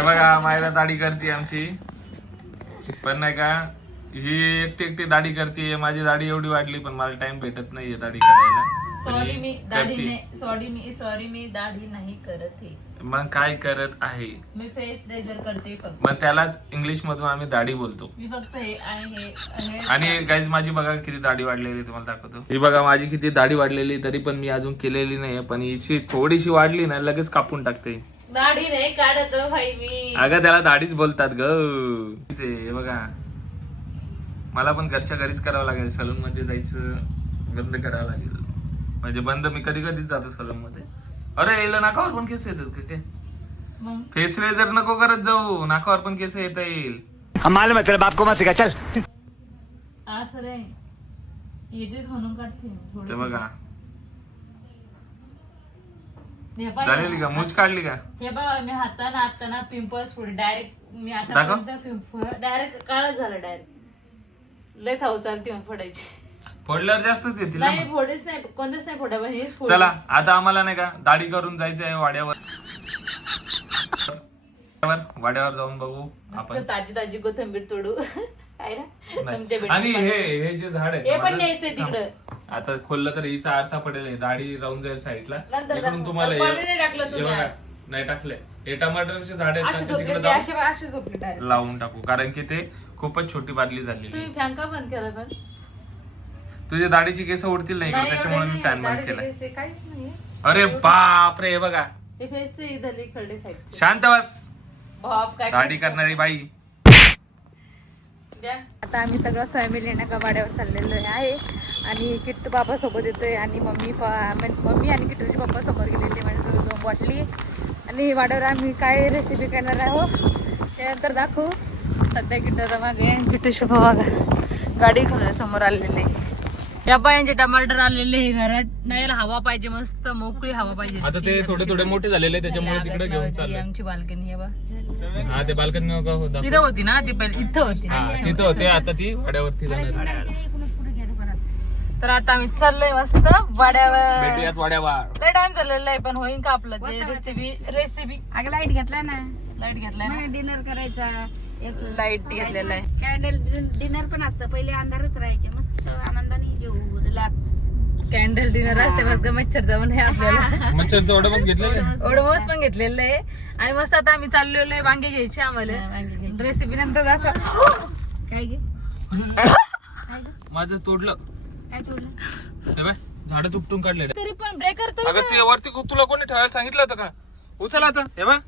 हे बघा मायरा दाढी करते आमची, पण नाही का ही एकटी दाढी करते. माझी दाढी एवढी वाढली पण मला टाइम भेटत नाहीये दाढी करायला. सॉरी मी दाढी नाही करत आहे. मग काय करत आहे? मी फेस रेजर करते फक्त. मग त्यालाच इंग्लिश मधून आम्ही दाढी बोलतो. मी फक्त हे आणि गाईज माझी बघा किती दाढी वाढलेली तुम्हाला दाखवतो. ही बघा माझी किती दाढी वाढलेली, तरी पण मी अजून केलेली नाही. पण हिची थोडीशी वाढली ना लगेच कापून टाकते. दाढी नाही काढत भाई मी. अगं त्याला दाढीच बोलतात ग. हे बघा मला पण घरच्या घरीच करावं लागेल. सलून मध्ये जायचं बंद करावं लागेल. म्हणजे बंद मी कधी कधीच जातो सलून मध्ये. अरे यायला नाकावर पण केस येतात का काय? फेस रेजर नको करत जाऊ, नाकावर पण केस येता येईल. मालूम है तेरे बाप को मत सिखा चल. असं रे येते म्हणून काढते. ते बघा झालेली का मूछ काढली का? हे बघा मी हाताना पिंपल्स पुढे डायरेक्ट मी आता डायरेक्ट काळच झालं. डायरेक्ट लय हौस आली फोडायची. फोडल्यावर जास्तच येतील. नाही फोडेच नाही, कोणतेच नाही फोडा. चला आता आम्हाला नाही का दाढी करून जायचं आहे वाड्यावर. वाड्यावर जाऊन बघू आपण. ताजी कोथिंबीर तोडू. आणि हे जे झाड आहे हे पण न्यायचंय तिकडं. आता खोललं तर हिचा आरसा पडेल, दाढी राहून जाईल साईडला. नंतर तुम्हाला टाकलं तुम्ही नाही टाकले. हे टमाटरचे झाड आहेत लावून टाकू, कारण की ते खूपच छोटी बादली झाली. तुम्ही फॅन का बंद केला? पण तुझ्या दाढीची केस उडतील नाही का, त्याच्यामुळे मी फॅन बंद केलाय. काहीच नाही. अरे बाप रे, हे बघा शांत बस. दाढी करणारी बाई. आता आम्ही सगळं फॅमिली ना वाड्यावर चाललेलो आहे आणि किट्टू बाबा सोबत येतोय आणि मम्मी आणि किट्टूचे पप्पा समोर गेलेले. म्हणजे 2 बाटली आणि वाड्यावर आम्ही काय रेसिपी करणार आहोत त्यानंतर दाखवू. सध्या किट्टूचा मागे किट्टूचे पप्पा गाडी समोर आलेले. या बायांचे टमाटर आलेले हे घरात. नाही हवा पाहिजे, मस्त मोकळी हवा पाहिजे. आता ते थोडे मोठे झालेले त्याच्यामुळे तिकडे घेऊन चालले. आमची बाल्कनी आहे. हा ते बाल्कनी तिथं होती ना, ती पहिले इथं होती ना. तिथं होते, आता ती वाड्यावरती तर आता आम्ही चाललोय मस्त वाड्यावर. भेटूयात वाड्यावर. लय टाइम झालेला आहे पण होईन का आपलं जे रेसिपी. अगं लाईट घेतलाय ना. ना डिनर करायचा. लाईट घेतलेला आहे. कॅन्डल डिनर पण असतं. पहिले अंधारच राहायचे, मस्त आनंदाने जेवू, रिलॅक्स. कॅन्डल डिनर असते फक्त मच्छर जाऊन हे आपल्याला. मच्छरचं ओढमच घेतलेलं ओढमोस पण घेतलेलं आहे आणि मस्त आता आम्ही चाललेलो आहे. वांगे घ्यायचे आम्हाला. रेसिपी नंतर दाखव. काय गे माझं तोडलं. काय ठेवलं? झाड उपटून काढले. तरी पण ब्रेकर अगं ते वरती तुला कोणी ठेवायला सांगितलं होतं का? उचल आता. हे बघ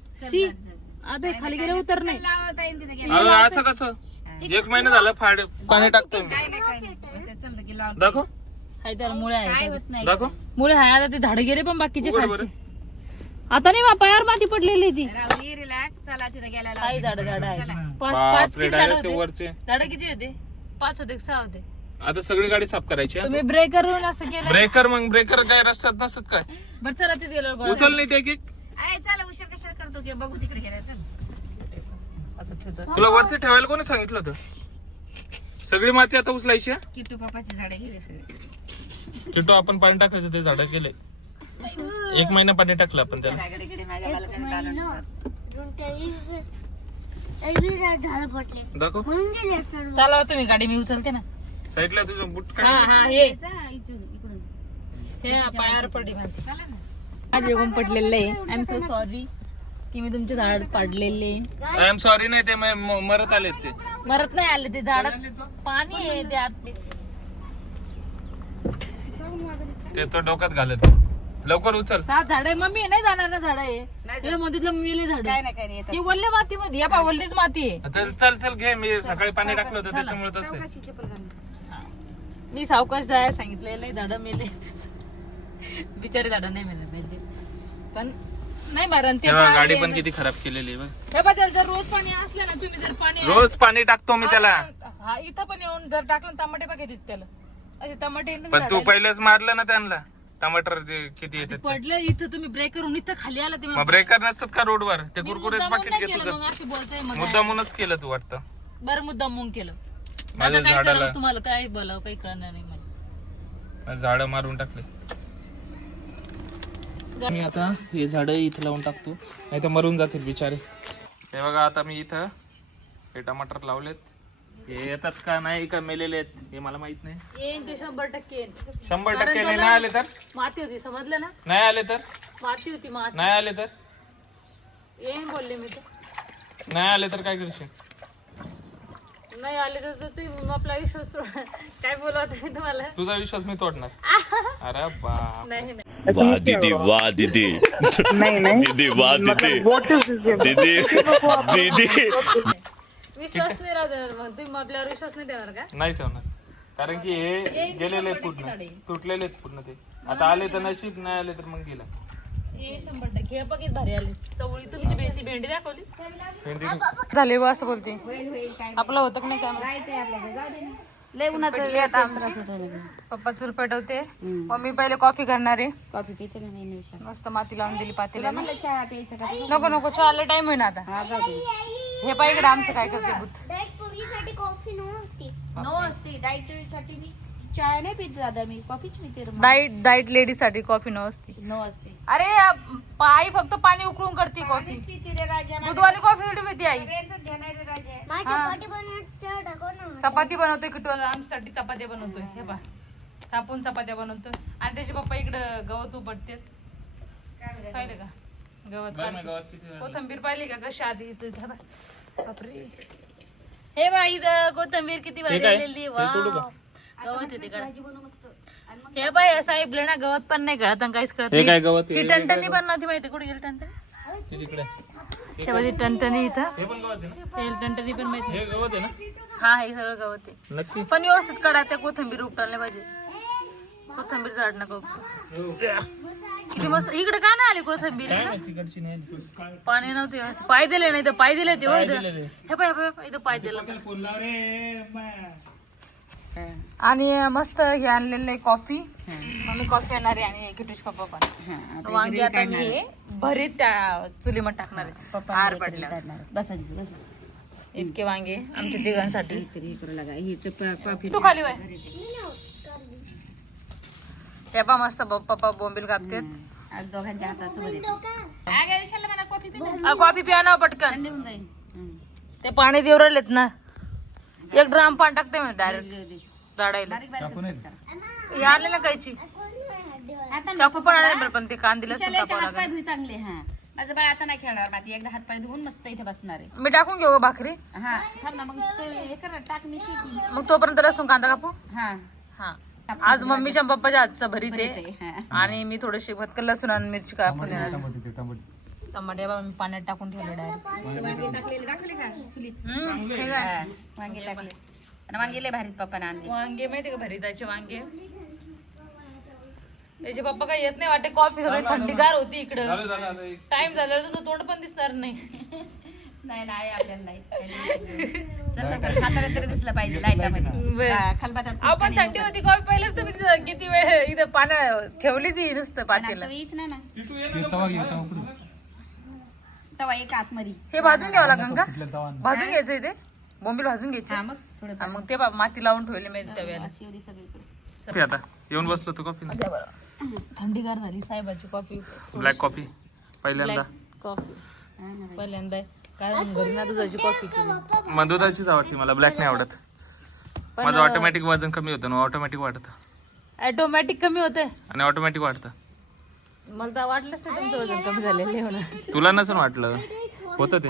आता खाली गेले उतर नाही. लावता येईल तिथे गेलं. असं कसं? 1 महिना झालं पाणी टाकतोय. काय नाही चल की लाव. दाखव हाय त्याला मुळे काय आहे. होत नाही. दाखव. मुळे आहे. आता ते झाडं गेले पण बाकीचे खालचे. आता नाही बा पायावर माती पडलेली ती. राहुली रिलॅक्स. चला तिथे गेला काही झाड आहे. पाच बापरे, किती झाड direct ते होते? वरचे. झाडं किती होते? 5 होते 6 होते. आता सगळी गाडी साफ करायची. तुम्ही ब्रेकर होऊन असं केलं. ब्रेकर काय रस्त्यात नसतात काय? बरं चला तिथे गेलो. उचल नाही टेक. आहे चला. उशीर कशाला करतो की बघू तिकडे गेला. चल असं ठेवतो. तुला वरती ठेवायला कोणी सांगितलं होतं? सगळी माती आता उचलायची. किट्टू पप्पाची झाडे गेले सगळे. किटो आपण पाणी टाकायचं, ते झाड केले. 1 महिना पाणी टाकलं आपण त्याला. दाखव. चालवा तुम्ही गाडी, मी उचलते ना. साईडला तुझं बुट हा काय? हा हे इकडून हे पायावर पडली माहिती. आज येऊन पडलेलं आहे. आय एम सो सॉरी की मी तुमचे झाड पाडलेले. आय एम सॉरी नाही, ते मरत आले ते. मरत नाही आले ते झाडात पाणी आहे त्यात. ते तो डोक्यात घालत. लवकर उचल. 7 झाड आहे. मम्मी नाही जाणार ना झाड आहे. हे मधीतलं मम्मीले झाड काय नाही काय नाही. हे वल्ल्या मातीमध्ये. या पा वल्लीच माती आहे. चल चल घे. मी सकाळी पाणी टाकलं होतं त्याच्यामुळे तसं आहे. कशी चप्पल घालून. मी सावकाश जाय सांगितलेलं. झाडं मेले बिचारे. झाडं नाही मेले पाहिजे पण नाही मरण ते. गाडी पण किती खराब केलेली आहे. हे बघा जर रोज पाणी असलं ना, तुम्ही जर पाणी रोज पाणी टाकतो मी त्याला. हा इथं पण येऊन जर टाकलं टमाटे बघा येतात त्याला. असे टमाटे पण तू पहिलेच मारलं ना त्यांना. टमाटर जे किती येतात ते. पडलं इथं. तुम्ही ब्रेक करून इथं खाली आला ते मग ब्रेकर नसतात का रोडवर? ते कुरकुरेच पाकिट नाही घे केलं. तुझं. मग अशी बोलतोय मग मुद्दामूनच केलं तू वाटतं. बरं मुद्दामून केलं. माझ्या आता काय झाडाला करावं तुम्हाला? काय बोलावं काही कळणार नाही मला. झाड मारून टाकले मी. आता हे झाड इथं लावून टाकतो, नाही तर मरून जातील बिचारे. हे बघा आता मी इथं हे टमाटर लावलेत. हे येतात का नाही का मेलेले आहेत हे मला माहित नाही. येईन ते 100% येईन. 100% नाही आले तर माती होती समजलं ना, नाही आले तर माती होती माती. नाही आले तर येईन बोलले मी तर. नाही आले तर काय करशील? नाही आले तर तुम्ही आपला विश्वास काय बोलवत मी तुम्हाला. तुझा विश्वास मी तोडणार. अरे बाप. नाही नाही वाह दीदी वाह दीदी दीदी वाह दीदी दीदी दीदी विश्वास नाही राहू देणार मग तुम्ही आपल्यावर विश्वास नाही ठेवणार का? नाही ठेवणार कारण की हे गेलेले आहेत पूर्ण, तुटलेले आहेत पूर्ण. ते आता आले तर नशीब, नाही आले तर मग गेला. हे 100% हे बघित भारी आले. चवळी तुमची भेंडी दाखवली भेंडी झाले बा असं बोलते. होईल होईल काय आपलं होतं की नाही काय लाईट आहे आपल्याकडे जाऊ दे ना. लय उन्हाचं त्रास होतो ना. पप्पा चूल पेटवते. मम्मी पहिले कॉफी करणार आहे. कॉफी पिते ना नाही विषय. मस्त माती लावून दिली पातेला. मला चहा प्यायचा का? नको नको चहाला टाइम होईना आता. हा जाऊ दे. हे पाय इकडे आमचं काय करते बुत. नो असते डाएट साठी मी चहा नाही पिते दादा, मी कॉफीच पिते. डाईट लेडीज साठी कॉफी न असते. नो असते. अरे आई फक्त पाणी उकळून करते कॉफी. पिते रे राजा. दूधवाली कॉफी थोडी पिते आई. सगळ्यांचं घेणार रे राजा. चपाती बनवतोय किटू आमच्यासाठी चपात्या बनवतोय. हे पा कापून चपात्या बनवतोय आणि त्याचे पप्पा इकडं गवत उपटते. पाहिले का गवत काढते. कोथंबीर पाहिली का कशी आधी इथं झाला. बापरे हे बा इथं कोथंबीर किती भारी आलेली. वा गवत येते का? हे बाय साहेबले ना गवत पण नाही कळत आणि काहीच कळत नाही. गवत ही टणटणी पण नव्हती माहिती. कुठे गेली टणटणी? तिकडे तेव्हा ती टणटणी इथं. हे पण गवत आहे ना? हे टणटणी पण माहिती. हे गवत आहे ना? हा हे सगळं गवत आहे. नक्की पण व्यवस्थित काढा. त्या कोथंबीर उपटायला नाही पाहिजे. कोथंबीर झाड नका उपटू. किती मस्त. इकडे का नाही आली कोथंबीर? तिकडची नाही. पाणी नव्हते. असं पाय दिले नाही तर पाय दिले होते. हो इथं हे पाय इथं पाय दिला. आणि मस्त हे आणलेलं आहे कॉफी. मम्मी कॉफी आणणार आहे आणि किटूश पप्पा पण. वांगी आता मी हे भरीत त्या चुलीमध्ये टाकणार आहे. आर पडल्या बसा तिथे बसा. इतके वांगे आमच्या तिघांसाठी. हे करू लागा. ही कॉफी तू खाली वय. हे पा मस्त पप्पा बोंबील कापतात. आज दोघांच्या हाताचं बरे. कॉफी प्या ना पटकन. देऊन जाईल. ते पाणी देऊ राहिलेत ना. 1 ड्राम पाणी टाकते म्हणजे डायरेक्ट झाडायला. हे आणले ना कायची चाकू पण आणले पण ते कांदीला हातपाय धुई चांगले. हा माझं बाळ आता नाही खेळणार माती. एकदा हातपाय धुवून मस्त इथे बसणार आहे. मी टाकून घेऊ का भाकरी? हा थांब ना मग हे कर टाक मी शेती. मग तोपर्यंत लसूण कांदा कापू. हा हा आज मम्मीच्या पप्पाच्या हातचं भरीत आहे. हा. आणि मी थोडीशी भटकन लसूण आणि मिरची कापून येणार. टमाटे बाबा मी पाण्यात टाकून ठेवले डायरेक्ट. वांगे टाकलेले दाखवले का चुलीत? हे काय वांगे टाकले आणि वांगे लय भारीत पप्पाने आणले. वांगे माहिती का भरीताचे वांगे. याचे पप्पा काही येत नाही वाटते. कॉफी सगळी थंडीगार होती इकडं. टाइम झाला तुझं तोंड पण दिसणार नाही. नाही नाही आपल्याला नाही. चल ना हाताला तरी दिसलं पाहिजे लाईटामध्ये. हा, खलबत्त्यात आपण थंडी होती कॉफी पहिलेच तर मी तिथं किती वेळ इथं पाण्यात ठेवली ती नुसतं पातेला. हीच नाही ना तवा एक आतमध्ये. हे भाजून घ्यावं लागेल का? भाजून घ्यायचं इथे बोंबील भाजून घ्यायचे. हा मग थोडं हा, मग ते बा माती लावून ठेवली मी त्या वेळेला. शिवरी सगळीकडे. आता येऊन बसलो तू कॉफी थंडीगार झाली साहेबाची कॉफी. ब्लॅक कॉफी पहिल्यांदा. कॉफी पहिल्यांदा कारण घरी ना दुधाची कॉफी केली. मधुदाचीच आवडती मला. ब्लॅक नाही आवडत. माझं ऑटोमॅटिक वजन कमी होतं ना. ऑटोमॅटिक वाढतं ऑटोमॅटिक कमी होते. आणि ऑटोमॅटिक वाढतं. मला तर वाटलंच नाही तुमचं वजन कमी झालेलं आहे म्हणून. तुला नसून वाटलं होतं ते.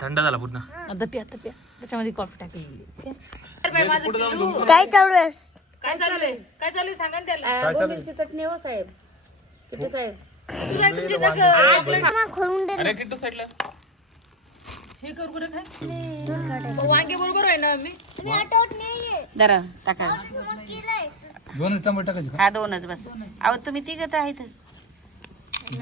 थंड झाला पूर्ण. आता प्या त्याच्यामध्ये कॉफी टाकली. काय चालू आहे? काय चालू आहे सांगा ना त्याला. बोंबीलची चटणी हो साहेब. किट्टू साहेब अरे किट्टू साईडला हे करू बरं काय. वांगे बरोबर आहे ना मी. जरा टाका. 2 टमाटर टाकायचे हा 2च बस. अहो तुम्ही तिघच आहेत.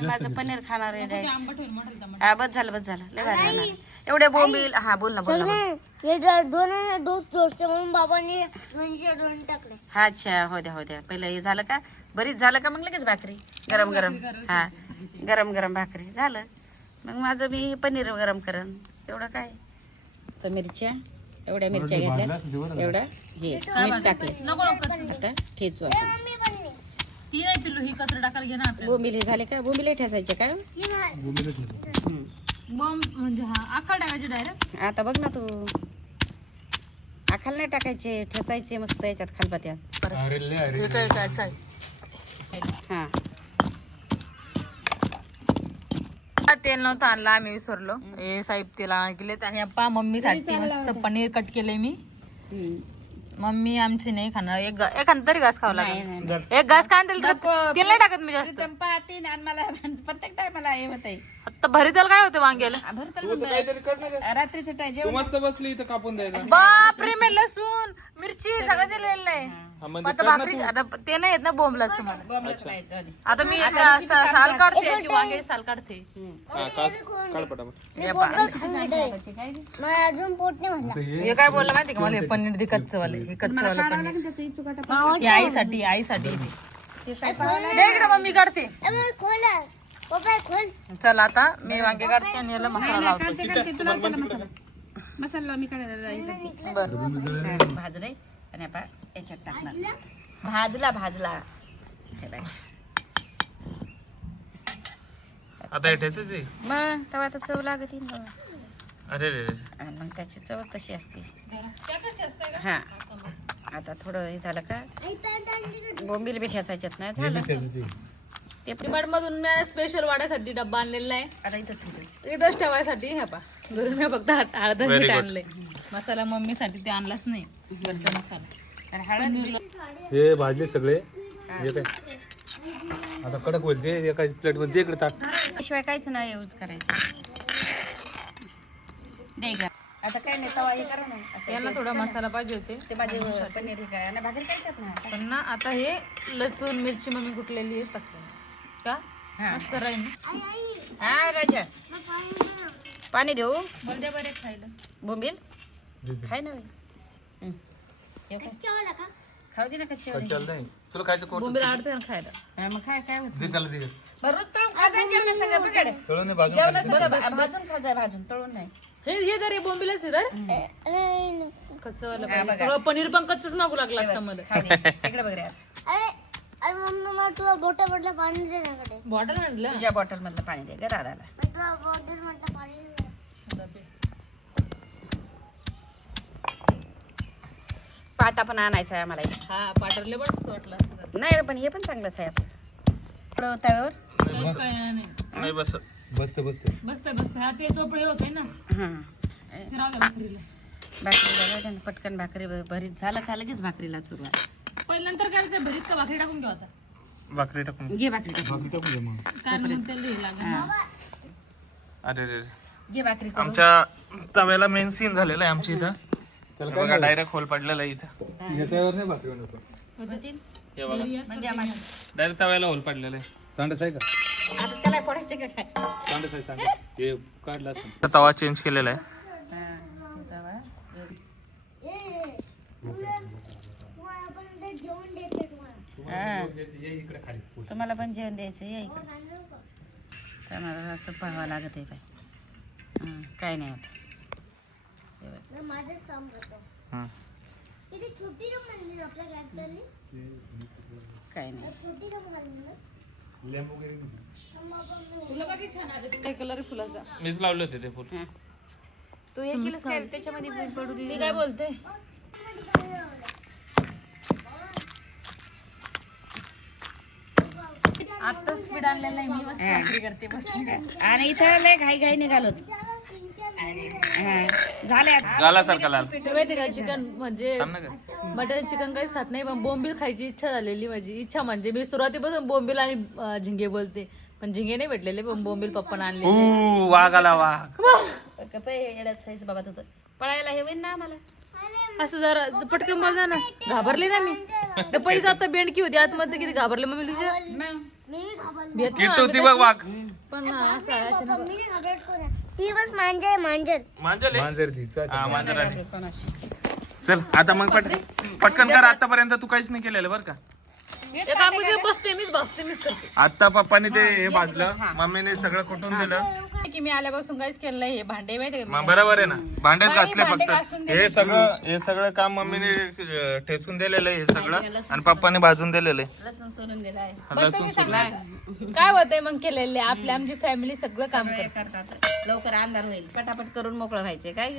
माझं पनीर खाणार आहे डायरेक्ट. आंबट होईल म्हटलं टमाटर. हा बस झालं लय भारी होणार. एवढे बोंबील. हा बोल ना बोल ना. हे दोन दोस्त म्हणून बाबांनी म्हणजे 2 टाकले. हा अच्छा हो द्या. पहिलं हे झालं का बरीच झालं का मग लगेच भाकरी गरम गरम. हा गरम गरम भाकरी झालं. मग माझं मी पनीर गरम करण. एवढं काय तर मिरच्या एवढ्या मिरच्या घेतल्या. एवढा हे मीठ टाकले. नको नको आता ठेचू. ती नाही पिल्लू ही कचरा टाकायला घे ना आपल्याला. बोंबील हे झाले का बोंबील ठेचायचे का बॉम्ब म्हणजे हा आखा टाकायचे डायरेक्ट. आता बघ ना तू आखाल नाही टाकायचे ठेचायचे मस्त याच्यात खालपात्यात काय काय चाल. हा तेल नव्हतं आणलं आम्ही विसरलो. हे साहेब तेल गेलेत आणि पा मम्मीसाठी मस्त पनीर कट केलंय मी. मम्मी आमची नाही खाणार. एखादा तरी घास खावा लागेल. एक घास खान तेल नाही टाकत मी जास्त. मला प्रत्येक टायमाला हे होत आहे आता भरी तेल काय होते वांग्याला. रात्रीचं तू मस्त बसली इथं कापून द्यायला. बापरे मी लसूण मिरची सगळं दिलेलं आहे. आता भाकरी आता ते नाही येत ना बोंबला असं मला. आता मी साल काढते याची वांग्याची साल काढते. मला अजून पोट नाही म्हणला. हे काय बोललं माहिती का मला. हे पनीर दे कच्चं वाले. हे कच्चं वालं पनीर हे आईसाठी दे इकडे मम्मी काढते. खोल पप्पा खोल. चल आता मी वांगे काढते आणि याला मसाला लावते. मसाला मी काढायला बरं भाजलंय आणि आपण याच्यात टाकणार. भाजला हे बघ. आता ठेचायच आहे. मग तेव्हा तर चव लागत येईल ना. अरे रे मग त्याची चव तशी असते. हा आता थोडं हे झालं का बोंबील बी ठेचायच्यात नाही झालं. ते मधून स्पेशल वाड्यासाठी डब्बा आणलेला आहे. आता इथं इथंच ठेवायसाठी. हे पा घरून मी फक्त हळद मीठ आणलंय. मसाला मम्मीसाठी ते आणलाच नाही घरचा मसाला. आणि हळद हे भाजले सगळे हे काय आता कडक होईल ते एका प्लेट मध्ये इकडे टाक. शिवाय काहीच नाही यूज करायचं. दे ग आता काय नाही तवा हे करा ना असं. याला थोडा मसाला पाहिजे होते ते माझे पनीर हे काय आणि भाकरी कायच्यात ना. पण ना आता हे लसूण मिरची मम्मी कुठलेली हेच टाकते का मस्त राहील. हा राजा पाणी देऊ बोलते बरे खायला. बोंबील खाय ना खाऊ दे ना कच्चे नाही तुला खायचं कोण बोंबील आवडते ना खायला. मग काय होत दे त्याला दे बरोबर तळून खायचं जेवण सगळं बिघड तळून भाजून जेवण सगळं भाजून खायचं भाजून तळून नाही. हे तरी बोंबीलच आहे तर कच्चं वाला सगळं पनीर पण कच्चच मागू लागला आता मला. खाऊ दे इकडे बघ रे अरे अरे मम्मी मला तुला बॉटल पाणी दे ना कडे. बॉटल आणलं तुझ्या बॉटल मधलं पाणी दे ग दादाला. तुला बॉटल मधलं पाणी दे. पाटा पण आणायचा आहे आम्हाला इथे. हा पाठवले बस वाटलं. नाही पण हे पण चांगलंच आहे आपलं तव्यावर. काय नाही नाही बस बसते बसते हा ते चोपडे होते ना. हां ते राहू द्या भाकरीला. भाकरीला जाऊ दे, पटकन भाकरी भरीत झालं का लगेच भाकरीला सुरुवात. पहिल्यानंतर काय ते भरीत का भाकरी टाकून घेऊ आता. भाकरी टाकून. घे भाकरी टाकून. काय म्हणून तेल घ्यायला लागेल. हां अरे रे घे भाकरी करून. आमच्या तव्याला मेन सीन झालेला आहे आमच्या इथं. हे बघा डायरेक्ट होल पडलेला आहे इथं. याच्यावर नाही भाकरी बनवतो. होतील? हे बघा म्हणजे आम्हाला डायरेक्ट तव्याला होल पडलेला आहे. सांडस आहे का आता त्याला पडायचं का काय. सांडस आहे सांडस हे काढला असं. तवा चेंज केलेला आहे. हां तवा तुम्हाला पण ते जेवण देते तुम्हाला. हां ये इकडे खाली तुम्हाला पण जेवण द्यायचं या इकडे. त्यामुळे असं पाहावं लागत आहे बाय. हां काय नाही आता मी माझंच काम करतो. हं. किती छोटी रूम आणली आपल्या घरातली. काय नाही. छोटी रूम आणली ना. काय कलर फुलाचा. मीच लावले होते ते फुल. तू हे केलंस काय त्याच्यामध्ये पडू दे. मी काय बोलते आत्ताच स्पीड आणलेलं आहे मी. मस्त भाकरी करते बस. आणि इथं लय घाई घाई निघालो. झाले आता. गालासारखा लाल. ते माहिती का चिकन म्हणजे थांब ना गं. मटन चिकन काहीच खात नाही पण बोंबील खायची इच्छा झालेली माझी. इच्छा म्हणजे मी सुरुवातीपासून बोंबील आणि झिंगे बोलते पण झिंगे नाही भेटलेले पण बोंबील पप्पाने आणले. वाघ आला वाघ. येड्याच व्हायचं बाबा तुझं पळायला हे होईल ना आम्हाला. असं जरा पटकन बोल ना. घाबरले ना मी. ते पहिलीच आता बेंडकी होती आतमध्ये किती घाबरले मम्मी तुझ्या. मी घाबरलो. भेट ना, किट्टू ती बघ वाघ. पण असं आहे अचानक. मम्मीने घाबरत कोण. ती बस मांजर मांजर. मांजर मांजर ती हा मांजर आली. कोणाशी चल आता मग पटकन कर. आतापर्यंत तू काहीच नाही केलेलं बरं का. एक आम्ही बसते मीच करते. आता पप्पाने ते हे भाजलं मम्मीने सगळं कुटून दिलं. की मी आल्यापासून काहीच केलं नाही. हे भांडे माहिती का मग बरोबर आहे ना, भांडेच नाही, घासले भांडे फक्त. घासून दिले. हे सगळं काम मम्मीने ठेचून दिलेलं आहे हे सगळं, आणि पप्पाने भाजून दिलेलं आहे. लसूण सोलून दिला आहे लसूण सोडून. काय होतंय मग केलेले आपली आमची फॅमिली सगळं काम करते. करतात. लवकर अंधार होईल, पटापट करून मोकळं व्हायचे काय.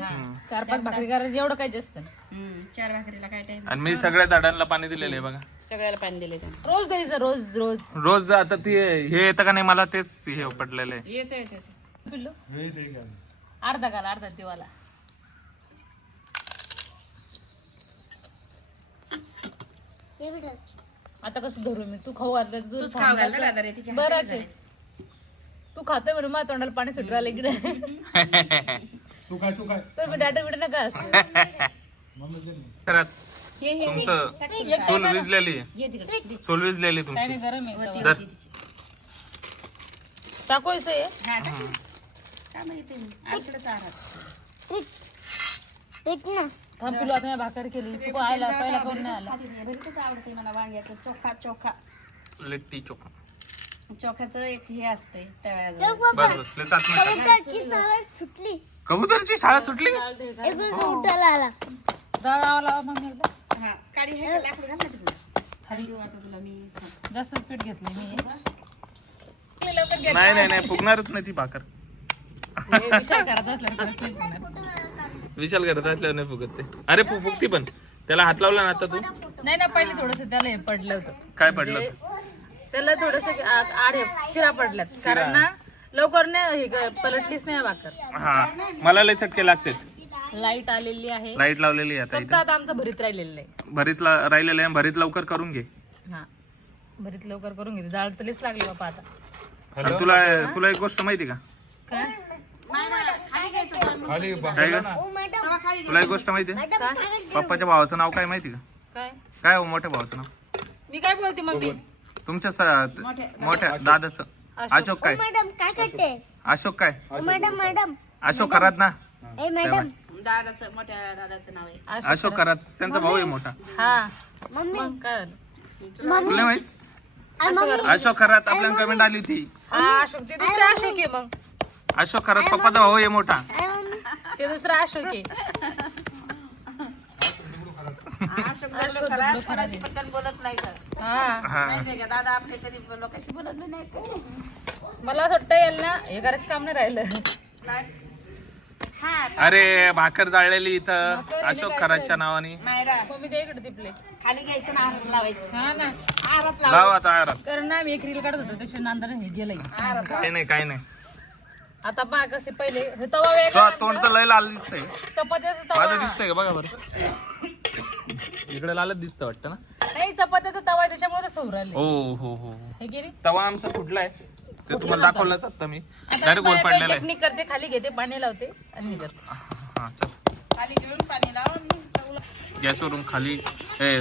4-5 भाकरी करायची एवढं काही जास्त नाही. 4 भाकरीला काय टाइम. आणि मी सगळ्या झाडांना पाणी दिलेलं आहे बघा. सगळ्याला पाणी दिले त्यांना. रोज द्यायचं, रोज रोज. रोज आता ती हे येतं का नाही मला तेच हे पडलेलं आहे. येतो पिल्लू अर्धा घाला, अर्धा दिवाला. हे बेटा आता कसं धरू मी? तू खाऊ घातलं तर तूच खाऊ घाल ना दादा रे तिच्या बरंच आहे. तू खातोय म्हणून माझ्या तोंडाला पाणी सुटू राहिलं इकडे. तू काय तर मी डाटा बिटा नका असं. तर तुमचं चूल विजलेली आहे. ये तिकडे. चूल विजलेली काय तुमची. नाही, गरम आहे. तर टाकूयचं आहे. हा का? काय माहिती आलकडे चारात. एक ना थांब पिल्लू, आता मी भाकर केली. तू आयला पहिला कोण नाही आला. भरीतच आवडते मला वांग्याचं चोखा लिट्टी चोखा. चोख्याचं एक हे असते बस बस लय चाचणी टाक. कबूतरची सवय सुटली. कबूतरची शाळा सुटली. एक दिवस उठायला आला. जाळावा लावा मग एकदा. हा काढी हे लाकूड घाल ना तिकडे. खाली देऊ आता तुला मी. जास्त पीठ घेतलं मी. लवकर घे. नाही फुगणारच नाही ती भाकर. हे विचार करत असल्यावर खरंच नाही फुगणार. विशाल करत असल्यावर नाही फुगत ते. अरे फुगती पण त्याला हात लावला ना आता तू. नाही ना, पहिले थोडस त्याला हे पडलं होतं. काय पडलं होतं? त्याला थोडस आडे चिरा पडल्यात, कारण ना लवकर नाही हे पलटलीच नाही भाकर. हा मला लय चटके लागते. लाईट आलेली आहे. लाईट लावलेली आहे आता फक्त इथे. आता आमचं भरीत राहिलेलं आहे. भरीतला राहिलेलं आहे, भरीत लवकर करून घे. हा, भरीत लवकर करून घेते. जाळ तरीच लागली बापा आता. आणि तुला एक गोष्ट माहिती का? काय खाली घ्यायचं खाली काय का? तुला एक गोष्ट माहिती आहे? पप्पाच्या भावाचं नाव काय माहिती का? काय काय हो मोठ्या भावाचं नाव? मी काय बोलते मम्मी? तुमच्या मोठ्या दादाचं अशोक काय? मॅडम काय करते? अशोक काय? मॅडम अशोक करात ना. ए मॅडम दादाचं मोठ्या दादाचं नाव आहे. अशोक करात त्यांचा भाऊ आहे मोठा. हा मम्मी मग काय झालं? तुला नाही माहित? आणि मम्मी अशोक करात आपल्या कमेंट आली होती. हा अशोक, ते दुसरा अशोक आहे. मग अशोक करात पप्पाचा भाऊ आहे मोठा. आणि मम्मी ते दुसरा अशोक आहे. अशोक दगडू खरा, कोणाशी पटकन बोलत नाही का? हा, हा माहितीये का दादा आपले कधी लोकांशी बोलत बी नाहीत कधी. मला असं वाटतं यायला ना हे करायचं काम नाही राहिलं. हा अरे भाकर जाळलेली इथं अशोक खरातच्या नावाने. मायरा मम्मी ते इकडे तिपले. खाली घ्यायचं ना आहारात लावायचं. हा ना, आहारात लाव आता आरात. कारण ना मी एक रील काढत होतो, त्याच्या नांदर हे गेलंय. काय नाही आता पहा कसे पहिले हे तवा वेगळा, तो तोंड तर लय लाल दिसतंय. चपात्याचा माझं तवा. दिसतंय का बघा बरं. इकडे लालच दिसतं वाटतं ना. नाही, चपात्याचा तवा आहे, त्याच्यामुळे तर सौर आले. हो हे गेली. तवा आमचा फुटलाय ते तुम्हाला दाखवलंच आता मी. डायरेक्ट गोल पडलेला आहे. टेक्निक करते, खाली घेते, पाणी लावते आणि हे करते. हा चल. खाली घेऊन पाणी लावून गॅसवरून खाली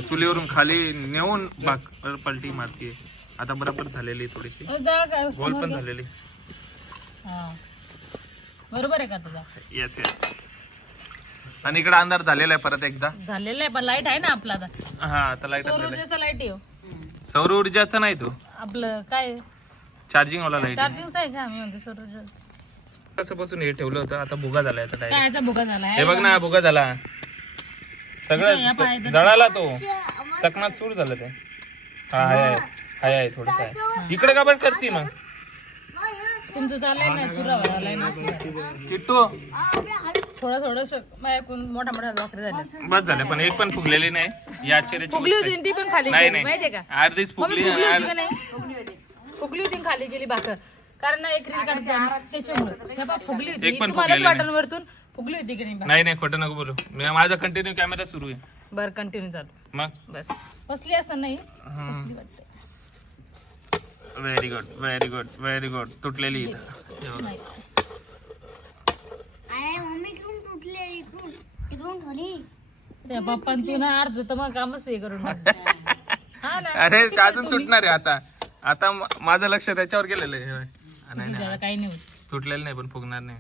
चुलीवरून खाली नेऊन भाकर पलटी मारतीये. आता बरोबर झालेली थोडीशी जा काय गोल समोर पण घे. झालेली. हा, बरोबर आहे का तुझा? येस आणि इकडे अंधार झालेला आहे परत एकदा. झालेलं आहे, पण लाईट आहे ना आपला आता. हा आता लाईट सौर आलेलं ऊर्जेचा लाईट येऊ आहे. सौर ऊर्जाचा नाही तो आपलं काय चार्जिंग वाला लाईट. चार्जिंग आहे का? आम्ही म्हणतो सौर ऊर्जा. कसं बसून हे ठेवलं होतं आता भुगा झाला याचा डायरेक्ट. काय याचा भुगा झाला हे बघ ना भुगा झाला या सगळं पायात- जळाला तो चकना चूर झालं ते. हा आहे थोडस आहे. इकडे का बरं करते मग तुमचं चाललंय ना, चुरा झालाय ना. किट्टू? थोडं माझ्याकडून मोठा भाकरी झाल्या. बस झालं पण एक पण फुगलेली नाही. या आश्चर्याची फुगली गोष्ट होती आहे. आणि ती पण खाली नाही गेली, माहितीये का? अर्धीच मम्मी फुगली. फुगली होती का नाही? फुगली होती आणि खाली गेली भाकर. कारण ना एक रील काढते आम्ही, त्याच्यामुळे हे बघ, फुगली होती. एक पण तुम्हाला फुगलेली नाही. वाटणवरतून फुगली होती की नाही भाकर? नाही खोटं नको बोलू. माझा कंटिन्यू कॅमेरा सुरू आहे. बरं, कंटिन्यू चालू. मग बस बसली असं नाही, बसली वाटते. व्हेरी गुड तुटलेली इथं. हे बघा. नाही. अरे मम्मी इकडून तुटले, इकडून खाली. त्या पप्पान तू ना अर्ध तर मग कामच हे करून टाकलं. हा ना, अरे अजून तुटणार आहे आता. आता माझं लक्ष त्याच्यावर गेलेलं आहे. हे बघ. नाही त्याला काही नाही होत. तुटलेलं नाही पण फुगणार नाही.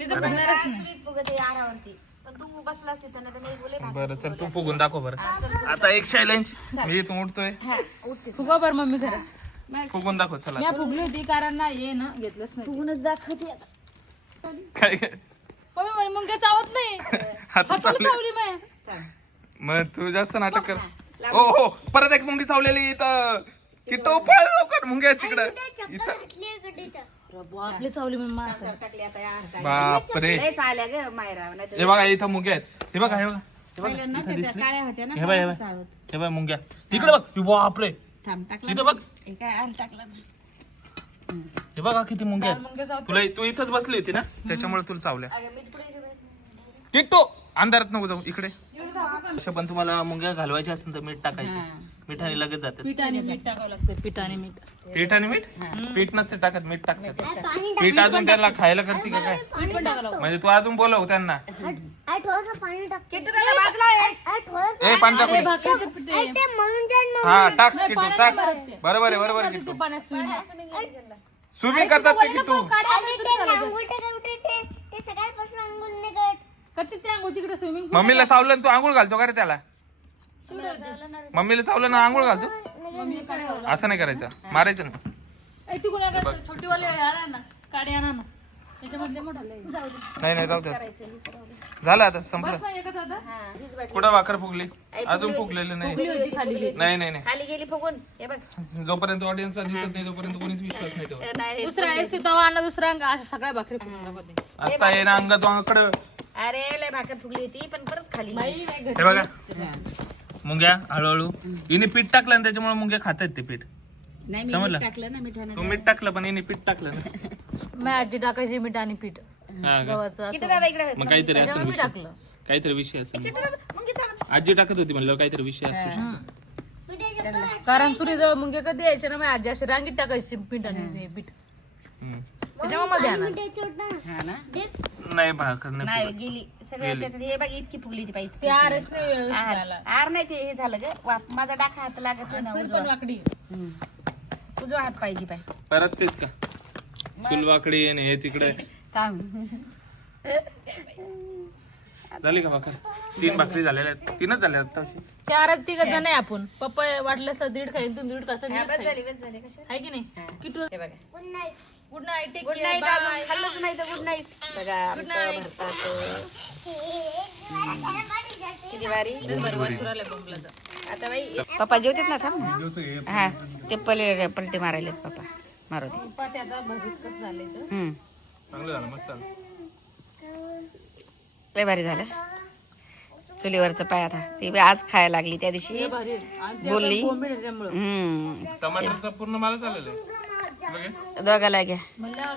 तिथं फुगणारच नाही. चुलीत फुगत आहे आरावरती. पण तू बसलास तिथं ना तर मी बोले भाकर बरं चल तू फुगून दाखव बरं. आता एक चॅलेंज मी इथून उठतोय. फुगा बरं मम्मी खरंच. फुगून दाखव चला. मी फुगली होती कारण ना ये ना घेतलंच नाही. फुगूनच दाखवते आता. काय पप्पा म्हणे मुंग्या चावत नाही हात हाताला चावले चावली माय. मग तू जास्त नाटक कर. हो हो परत एक मुंगी चावलेली इथं किट्टू पळ लवकर मुंग्या आहेत तिकडं इथं. आपली चावली मम्मा. टाकली आता या हाताने. बापरे लय चालल्या ग मायरा नाही तर हे बघा इथं मुंग्या आहेत. हे बघा हे बघा पहिलं ना त्या काळ्या होत्या ना हे बघ हे बघ हे बघ मुंग्या इकडे बघ. बापरे थांब टाकलं इथं बघ हे काय आल टाकलं ना. हे बघा किती मुंग्या आहेत. तुला तू इथंच बसली होती ना त्याच्यामुळे तुला चावल्या. किट्टू अंधारात नको जाऊ इकडे. असं पण तुम्हाला मुंग्या घालवायच्या असेल तर मीठ टाकायचं. मिठाने लगेच जातात. पीठ आणि मीठ टाकावं लागतं. पीठ आणि मीठ. पीठ आणि मीठ पीठ नसते टाकत मीठ टाकतात. पीठ अजून त्यांना खायला करते का काय पीठ पण टाकावं लागतं. म्हणजे तू अजून बोलव त्यांना. आई थोडंसं पाणी टाक. किती जण बाजूला आहे? आई थोडंसं ए पाणी टाक अरे भाकरीचं पीठ आहे. ते म्हणून जाईन मग. हा टाक किट्टू पाण्यात टाक. नाही भरत ते. बरोबर आहे बरोबर आहे ते किट्टू. पाण्यात swimming. स्विमिंग करतात ते किट्टू. आणि ते अंघोळ ते सकाळपासून अंघोळ नाही करत. करते ते अंघोळ तिकडे स्विमिंग. मम्मीला चावलं आणि तू आंघोळ घालतो का रे त्याला. मम्मीला चावलं ना आंघोळ घालतो. असं नाही करायचं मारायचं नाही. ती कोणा छोटीवाले आणा ना काडी आणा ना त्याच्यामधले मोठा लय. नाही नाही राहू द्या. झालं आता संपलं. बस नाही एकच आता. कुठं भाकर फुगली अजून फुगलेलं नाही. फुगली होती खाली. नाही नाही नाही खाली गेली फुगून हे बघ जोपर्यंत ऑडियन्सला दिसत नाही तोपर्यंत कोणीच विश्वास नाही ठेवत. नाही दुसरा आहे ते तवा आणा दुसरा अंग अशा सगळ्या भाकरी फुगून दाखवते. असता ये ना अंगात वाकडं. अरे लय भाकर फुगली होती पण परत खाली गेली. हे बघा मुंग्या हळूहळू हिने पीठ टाकलं आणि त्याच्यामुळे मुंग्या खात आहेत ते पीठ. नाही मी समजलं? मीठ टाकलं ना मिठाने तू मीठ टाकलं पण हिने पीठ टाकलं ना. मी आजी टाकायची मीठ आणि पीठ हा का? गव्हाचं किती दादा इकडे मग काहीतरी असेल त्याच्यामुळे मी विषय. टाकलं. काहीतरी विषय असेल. मुंगी चावत. आजी टाकत होती म्हणलं काहीतरी विषय असू शकतो. कारण चुरीजवळ मुंगे कधी यायचे ना मी आजी अशी रांगीत टाकायची पीठ आणि ते पीठ हम्म. त्याच्यामुळे मध्ये आणा. हा ना नाही भाकर नाही नाही गेली सगळं त्याच्यात हे बघ इतकी फुगली ती पाहिजे ते आरच नाही व्यवस्थित आला. आर नाही ते हे झालं ग माझा डाका हात लागत नाही ना चूल उजवा पण वाकडी. उजवा हात पाहिजे पाय परत तेच का चुलवाकडी आणि हे तिकडे थांब झाली का भाकर. 3 भाकरी झालेल्या आहेत. 3च झाल्या आता अशी. 4 तिघ जण आहे आपण. पप्पा वाटलं तर 1.5 खाईन तुम्ही 1.5 कसं हा, बस झाली कशा आहे की नाही. किटू हे बघा good night take good night अजून खाल्लंच नाही तर गुड नाईट बघा आमचं भरताचं किती भारी आता बाई पप्पा जेवतात ना थांब हा ते पलटी मारायले पप्पा मारू दे चांगलं झालं मस्त झालं. लय भारी झालं चुलीवरचं पाय आता ती बी आज खायला लागली त्या दिवशी बोलली टमाटरचा पूर्ण मला चालेल दोघाला घ्या म्हणल्यावर